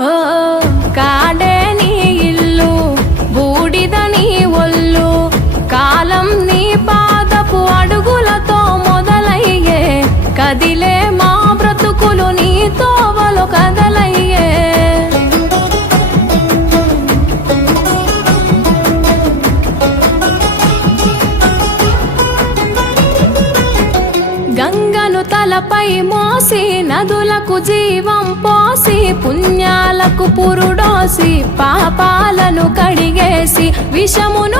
ఓ కాడే నీ ఇల్లు బూడిద నీ ఒళ్ళు కాలం నీ పాదపు అడుగులతో మొదలయ్యే కదిలే మా బ్రతుకులు నీ తోవలు కదలయ్యే గంగను తలపై మోసి నదులకు జీవం పోసి పుణ్యాలకు పురుడోసి పాపాలను కడిగేసి విషమును